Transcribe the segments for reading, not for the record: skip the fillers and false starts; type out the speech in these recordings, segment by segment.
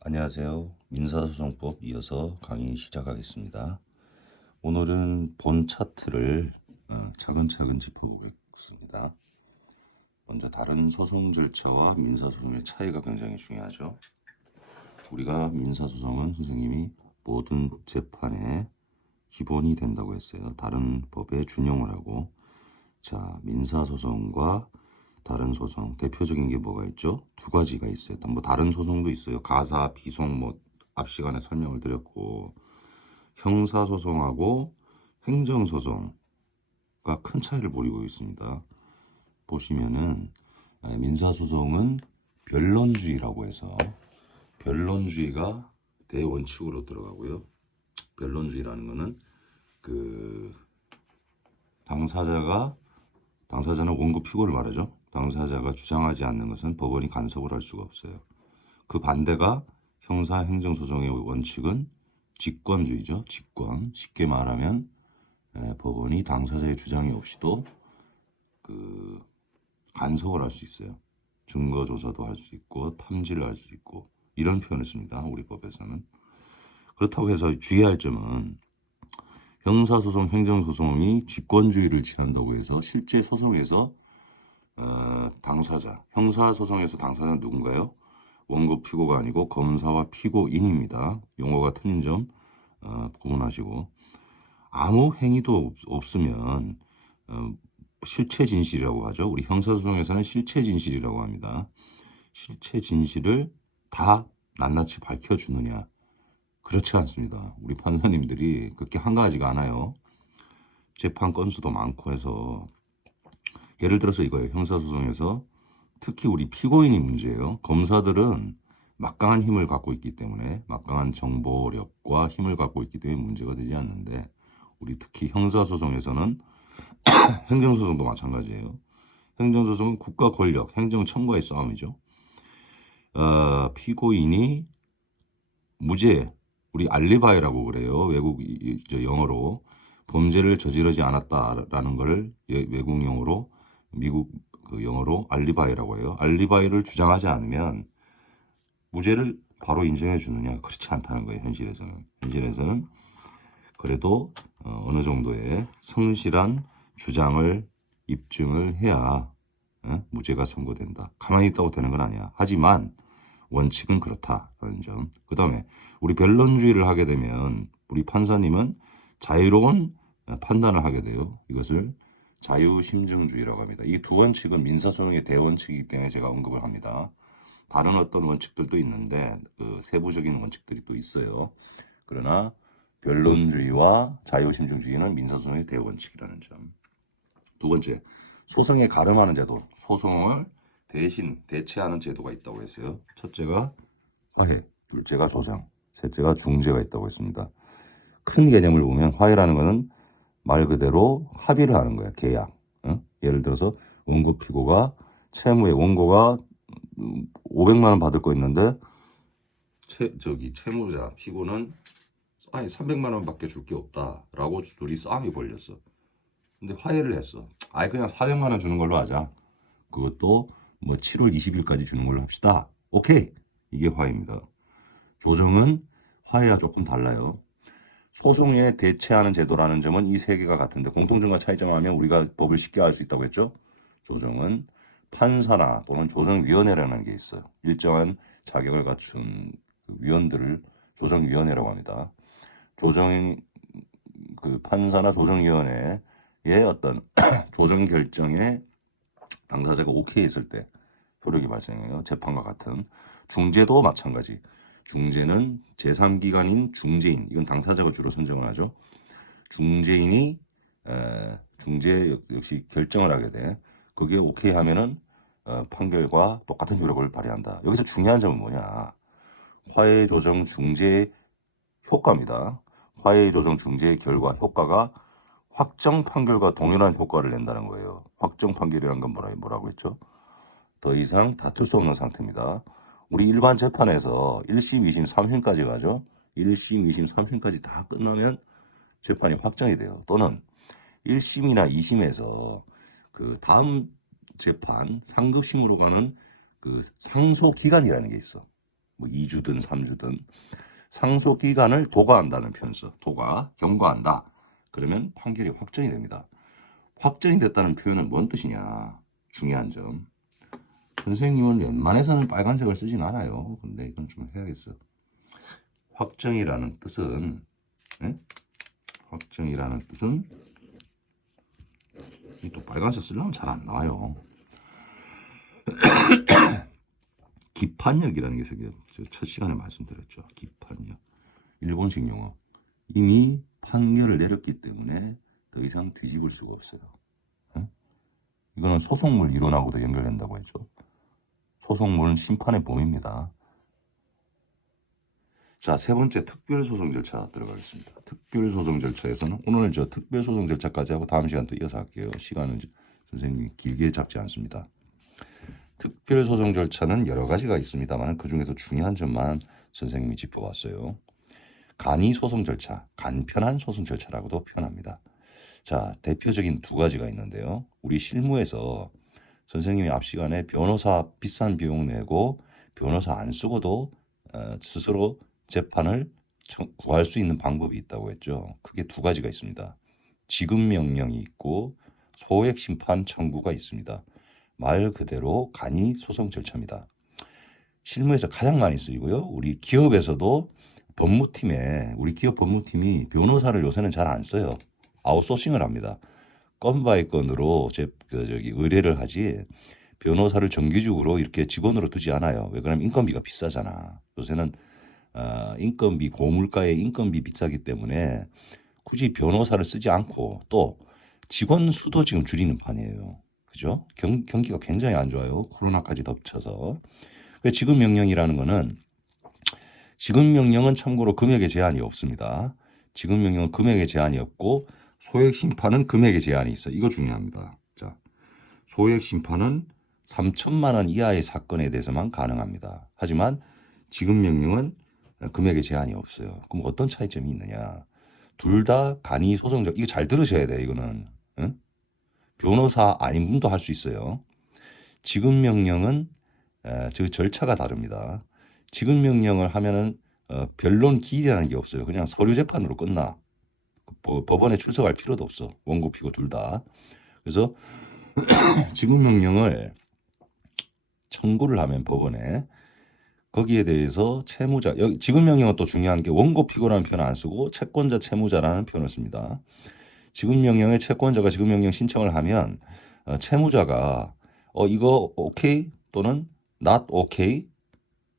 안녕하세요. 민사소송법 이어서 강의 시작하겠습니다. 오늘은 본 차트를 차근차근 짚어보겠습니다. 먼저 다른 소송 절차와 민사소송의 차이가 굉장히 중요하죠. 우리가 민사소송은 선생님이 모든 재판의 기본이 된다고 했어요. 다른 법에 준용을 하고. 자, 민사소송과 다른 소송 대표적인 게 뭐가 있죠? 두 가지가 있어요. 뭐 다른 소송도 있어요. 가사, 비송 뭐 앞 시간에 설명을 드렸고, 형사소송하고 행정소송가 큰 차이를 보이고 있습니다. 보시면은 민사소송은 변론주의라고 해서 변론주의가 대원칙으로 들어가고요. 변론주의라는 거는 그 당사자는 원고 피고를 말하죠. 당사자가 주장하지 않는 것은 법원이 간섭을 할 수가 없어요. 그 반대가 형사 행정소송의 원칙은 직권주의죠. 직권. 쉽게 말하면 법원이 당사자의 주장이 없이도 그 간섭을 할 수 있어요. 증거 조사도 할 수 있고 탐지를 할 수 있고 이런 표현을 씁니다. 우리 법에서는. 그렇다고 해서 주의할 점은 형사소송, 행정소송이 직권주의를 지난다고 해서 실제 소송에서 당사자, 형사소송에서 당사자는 누군가요? 원고 피고가 아니고 검사와 피고인입니다. 용어가 틀린 점 구분하시고, 아무 행위도 없으면 실체 진실이라고 하죠. 우리 형사소송에서는 실체 진실이라고 합니다. 실체 진실을 다 낱낱이 밝혀주느냐? 그렇지 않습니다. 우리 판사님들이 그렇게 한가하지가 않아요. 재판 건수도 많고 해서 예를 들어서 이거예요. 형사소송에서 특히 우리 피고인이 문제예요. 검사들은 막강한 힘을 갖고 있기 때문에 막강한 정보력과 힘을 갖고 있기 때문에 문제가 되지 않는데 우리 특히 형사소송에서는 행정소송도 마찬가지예요. 행정소송은 국가 권력, 행정청과의 싸움이죠. 피고인이 무죄, 우리 알리바이라고 그래요. 외국 영어로 범죄를 저지르지 않았다라는 걸 외국 영어로 미국 그 영어로 알리바이라고 해요. 알리바이를 주장하지 않으면 무죄를 바로 인정해 주느냐? 그렇지 않다는 거예요. 현실에서는 그래도 어느 정도의 성실한 주장을 입증을 해야 무죄가 선고된다. 가만히 있다고 되는 건 아니야. 하지만 원칙은 그렇다라는 점. 그 다음에 우리 변론주의를 하게 되면 우리 판사님은 자유로운 판단을 하게 돼요. 이것을 자유심증주의라고 합니다. 이 두 원칙은 민사소송의 대원칙이기 때문에 제가 언급을 합니다. 다른 어떤 원칙들도 있는데 그 세부적인 원칙들이 또 있어요. 그러나 변론주의와 자유심증주의는 민사소송의 대원칙이라는 점. 두 번째, 소송에 가름하는 제도. 소송을 대신 대체하는 제도가 있다고 했어요. 첫째가 화해, 둘째가 조정, 셋째가 중재가 있다고 했습니다. 큰 개념을 보면 화해라는 것은 말 그대로 합의를 하는 거야. 계약. 예를 들어서 원고 피고가 채무에 원고가 500만 원 받을 거 있는데 채무자 피고는 아니 300만 원밖에 줄 게 없다라고 둘이 싸움이 벌렸어. 근데 화해를 했어. 아예 그냥 400만 원 주는 걸로 하자. 그것도 뭐 7월 20일까지 주는 걸로 합시다. 오케이. 이게 화해입니다. 조정은 화해와 조금 달라요. 소송에 대체하는 제도라는 점은 이 세 개가 같은데 공통점과 차이점을 하면 우리가 법을 쉽게 알 수 있다고 했죠. 조정은 판사나 또는 조정위원회라는 게 있어요. 일정한 자격을 갖춘 위원들을 조정위원회라고 합니다. 그 판사나 조정위원회의 어떤 조정 결정에 당사자가 오케이 했을 때 효력이 발생해요. 재판과 같은. 중재도 마찬가지. 중재는 제3기관인 중재인, 이건 당사자가 주로 선정을 하죠. 중재인이 중재 역시 결정을 하게 돼. 그게 오케이 하면은 판결과 똑같은 효력을 발휘한다. 여기서 중요한 점은 뭐냐? 화해 조정 중재 효과입니다. 화해 조정 중재의 결과 효과가 확정 판결과 동일한 효과를 낸다는 거예요. 확정 판결이라는 건 뭐라고 했죠? 더 이상 다툴 수 없는 상태입니다. 우리 일반 재판에서 1심, 2심, 3심까지 가죠. 1심, 2심, 3심까지 다 끝나면 재판이 확정이 돼요. 또는 1심이나 2심에서 그 다음 재판 상급심으로 가는 그 상소 기간이라는 게 있어. 뭐 2주든 3주든 상소 기간을 도과한다는 표현 써. 도과, 경과한다. 그러면 판결이 확정이 됩니다. 확정이 됐다는 표현은 뭔 뜻이냐? 중요한 점. 선생님은 웬만해서는 빨간색을 쓰진 않아요. 근데 이건 좀 해야겠어. 확정이라는 뜻은, 예? 확정이라는 뜻은 또 빨간색 쓰려면 잘 안 나와요. 기판력이라는 게 있어요. 첫 시간에 말씀드렸죠. 기판력. 일본식 용어. 이미 판결을 내렸기 때문에 더 이상 뒤집을 수가 없어요. 어? 이거는 소송물 이론하고도 연결된다고 했죠. 소송물은 심판의 범위입니다. 자, 세 번째 특별소송 절차 들어가겠습니다. 특별소송 절차에서는 오늘 저 특별소송 절차까지 하고 다음 시간 또 이어서 할게요. 시간은 선생님이 길게 잡지 않습니다. 특별소송 절차는 여러 가지가 있습니다만 그 중에서 중요한 점만 선생님이 짚어봤어요. 간이소송 절차, 간편한 소송 절차라고도 표현합니다. 자, 대표적인 두 가지가 있는데요. 우리 실무에서 선생님이 앞 시간에 변호사 비싼 비용 내고 변호사 안 쓰고도 스스로 재판을 구할 수 있는 방법이 있다고 했죠. 크게 두 가지가 있습니다. 지급명령이 있고 소액심판 청구가 있습니다. 말 그대로 간이 소송 절차입니다. 실무에서 가장 많이 쓰이고요. 우리 기업에서도 법무팀에 우리 기업 법무팀이 변호사를 요새는 잘 안 써요. 아웃소싱을 합니다. 건 바이 건으로 의뢰를 하지 변호사를 정기적으로 이렇게 직원으로 두지 않아요. 왜 그러냐면 인건비가 비싸잖아. 요새는 인건비 고물가에 인건비 비싸기 때문에 굳이 변호사를 쓰지 않고 또 직원 수도 지금 줄이는 판이에요. 그죠? 경기가 굉장히 안 좋아요. 코로나까지 덮쳐서. 지급명령이라는 거는 지급명령은 참고로 금액에 제한이 없습니다. 지급명령은 금액에 제한이 없고 소액심판은 금액에 제한이 있어요. 이거 중요합니다. 자, 소액심판은 3천만 원 이하의 사건에 대해서만 가능합니다. 하지만 지급명령은 금액에 제한이 없어요. 그럼 어떤 차이점이 있느냐? 둘 다 간이 소송적. 이거 잘 들으셔야 돼요. 이거는. 응? 변호사 아닌 분도 할 수 있어요. 지급명령은 저 절차가 다릅니다. 지급명령을 하면은 변론 기일이라는 게 없어요. 그냥 서류 재판으로 끝나. 법원에 출석할 필요도 없어. 원고 피고 둘 다. 그래서 지급명령을 청구를 하면 법원에 거기에 대해서 채무자, 여기 지급명령은 또 중요한 게 원고 피고라는 표현을 안 쓰고 채권자 채무자라는 표현을 씁니다. 지급명령에 채권자가 지급명령 신청을 하면 채무자가 이거 오케이 또는 not 오케이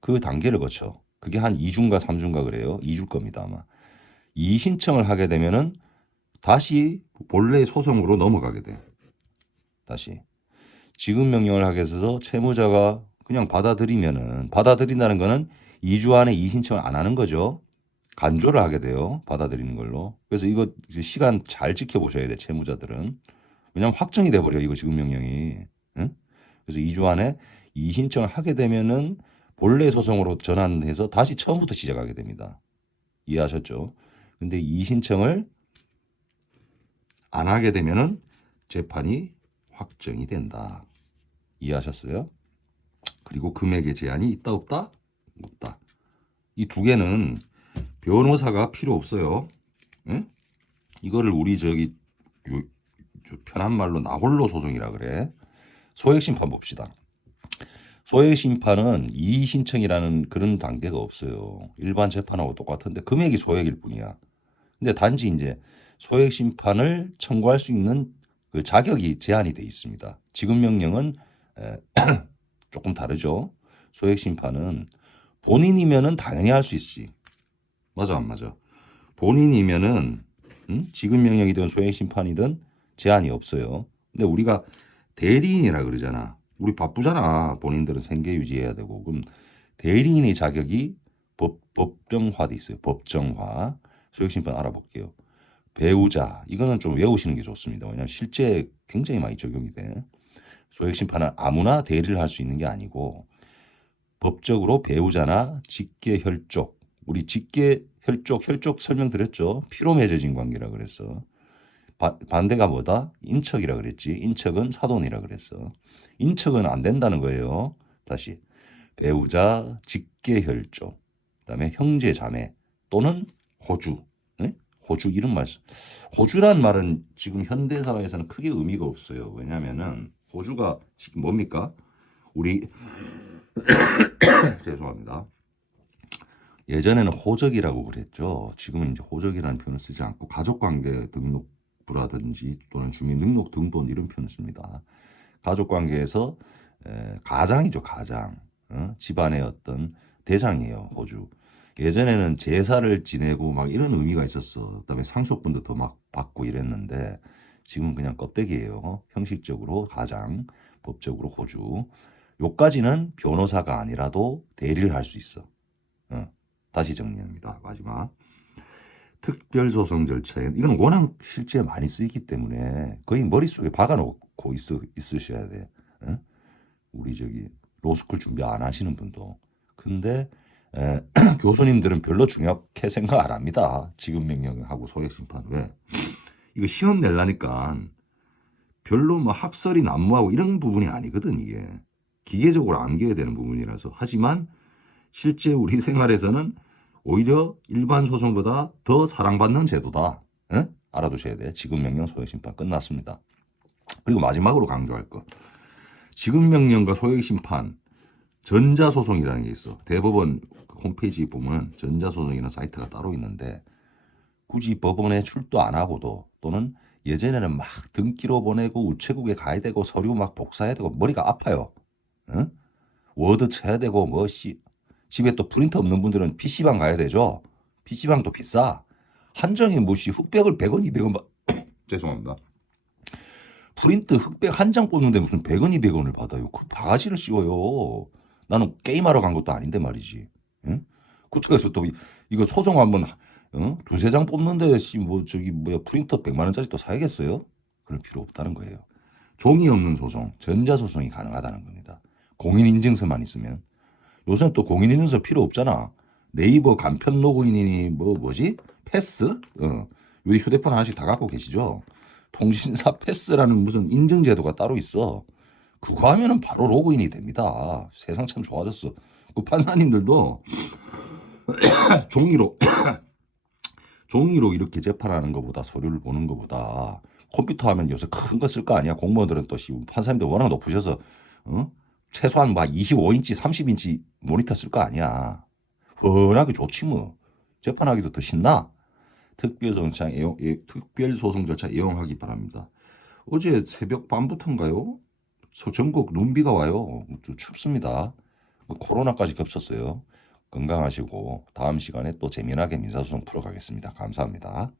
그 단계를 거쳐. 그게 한 2주인가 3주인가 그래요. 2주일 겁니다 아마. 이 신청을 하게 되면은 다시 본래 소송으로 넘어가게 돼. 다시 지급명령을 하게 돼서 채무자가 그냥 받아들인다는 거는 2주 안에 이 신청을 안 하는 거죠. 간조를 하게 돼요. 받아들이는 걸로. 그래서 이거 시간 잘 지켜보셔야 돼. 채무자들은. 왜냐하면 확정이 돼버려 이거 지급명령이. 응? 그래서 2주 안에 이 신청을 하게 되면은 본래 소송으로 전환해서 다시 처음부터 시작하게 됩니다. 이해하셨죠? 근데 이 신청을 안 하게 되면은 재판이 확정이 된다. 이해하셨어요? 그리고 금액의 제한이 있다 없다? 없다. 이 두 개는 변호사가 필요 없어요. 응? 이거를 우리 편한 말로 나홀로 소송이라 그래. 소액심판 봅시다. 소액심판은 이의신청이라는 그런 단계가 없어요. 일반 재판하고 똑같은데 금액이 소액일 뿐이야. 근데 단지 이제 소액심판을 청구할 수 있는 그 자격이 제한이 돼 있습니다. 지급명령은 조금 다르죠. 소액심판은 본인이면은 당연히 할 수 있지. 맞아 안 맞아? 본인이면은 지급명령이든 소액심판이든 제한이 없어요. 근데 우리가 대리인이라 그러잖아. 우리 바쁘잖아. 본인들은 생계 유지해야 되고. 그럼 대리인의 자격이 법정화돼 있어요. 법정화. 소액심판 알아볼게요. 배우자. 이거는 좀 외우시는 게 좋습니다. 왜냐하면 실제 굉장히 많이 적용이 돼. 소액심판은 아무나 대리를 할 수 있는 게 아니고 법적으로 배우자나 직계혈족. 우리 직계혈족 설명드렸죠. 피로 맺어진 관계라 그랬어. 반대가 뭐다? 인척이라 그랬지. 인척은 사돈이라 그랬어. 인척은 안 된다는 거예요. 다시 배우자, 직계혈족, 그다음에 형제, 자매 또는 호주. 네? 호주 이런 말. 호주란 말은 지금 현대 사회에서는 크게 의미가 없어요. 왜냐하면은 호주가 지금 뭡니까? 우리 죄송합니다. 예전에는 호적이라고 그랬죠. 지금은 이제 호적이라는 표현을 쓰지 않고 가족관계 등록부라든지 또는 주민등록등본 이런 표현을 씁니다. 가족관계에서 가장이죠, 가장. 집안의 어떤 대장이에요, 호주. 예전에는 제사를 지내고 막 이런 의미가 있었어. 그다음에 상속분도 더 막 받고 이랬는데 지금은 그냥 껍데기예요. 형식적으로 가장, 법적으로 호주. 요까지는 변호사가 아니라도 대리를 할 수 있어. 다시 정리합니다. 마지막. 특별소송 절차에 이건 워낙 실제 많이 쓰이기 때문에 거의 머릿속에 박아놓고 있으셔야 돼. 우리 저기 로스쿨 준비 안 하시는 분도. 근데 교수님들은 별로 중요하게 생각 안 합니다. 지급명령하고 소액심판. 왜? 이거 시험 내려니까 별로 뭐 학설이 난무하고 이런 부분이 아니거든. 이게 기계적으로 암기해야 되는 부분이라서. 하지만 실제 우리 생활에서는 오히려 일반 소송보다 더 사랑받는 제도다. 알아두셔야 돼. 지급명령 소액심판 끝났습니다. 그리고 마지막으로 강조할 거. 지급명령과 소액심판 전자소송이라는 게 있어. 대법원 홈페이지 보면 전자소송이라는 사이트가 따로 있는데 굳이 법원에 출두 안 하고도 또는 예전에는 막 등기로 보내고 우체국에 가야 되고 서류 막 복사해야 되고 머리가 아파요. 워드 쳐야 되고 뭐 집에 또 프린터 없는 분들은 PC방 가야 되죠. PC방도 비싸. 한정에 뭐시 흑백을 100원 200원 죄송합니다. 프린트 흑백 한 장 뽑는데 무슨 100원 200원을 받아요. 그 바가지를 씌워요. 나는 게임하러 간 것도 아닌데 말이지. 응? 그쪽에서 또 이거 소송 한번 두세 장 뽑는데 뭐 저기 뭐야 프린터 100만 원짜리 또 사야겠어요? 그럴 필요 없다는 거예요. 종이 없는 소송, 전자소송이 가능하다는 겁니다. 공인인증서만 있으면. 요새는 또 공인인증서 필요 없잖아. 네이버 간편 로그인이니 뭐지? 패스? 우리 휴대폰 하나씩 다 갖고 계시죠? 통신사 패스라는 무슨 인증 제도가 따로 있어. 그거 하면은 바로 로그인이 됩니다. 세상 참 좋아졌어. 그 판사님들도 종이로 이렇게 재판하는 것보다 서류를 보는 것보다 컴퓨터 하면 요새 큰 거 쓸 거 아니야. 공무원들은 또 판사님들 워낙 높으셔서 최소한 막 25인치, 30인치 모니터 쓸 거 아니야. 워낙에 좋지 뭐. 재판하기도 더 신나. 특별소송 절차 이용하기 바랍니다. 어제 새벽 밤부터인가요? 전국 눈비가 와요. 춥습니다. 코로나까지 겹쳤어요. 건강하시고 다음 시간에 또 재미나게 민사소송 풀어가겠습니다. 감사합니다.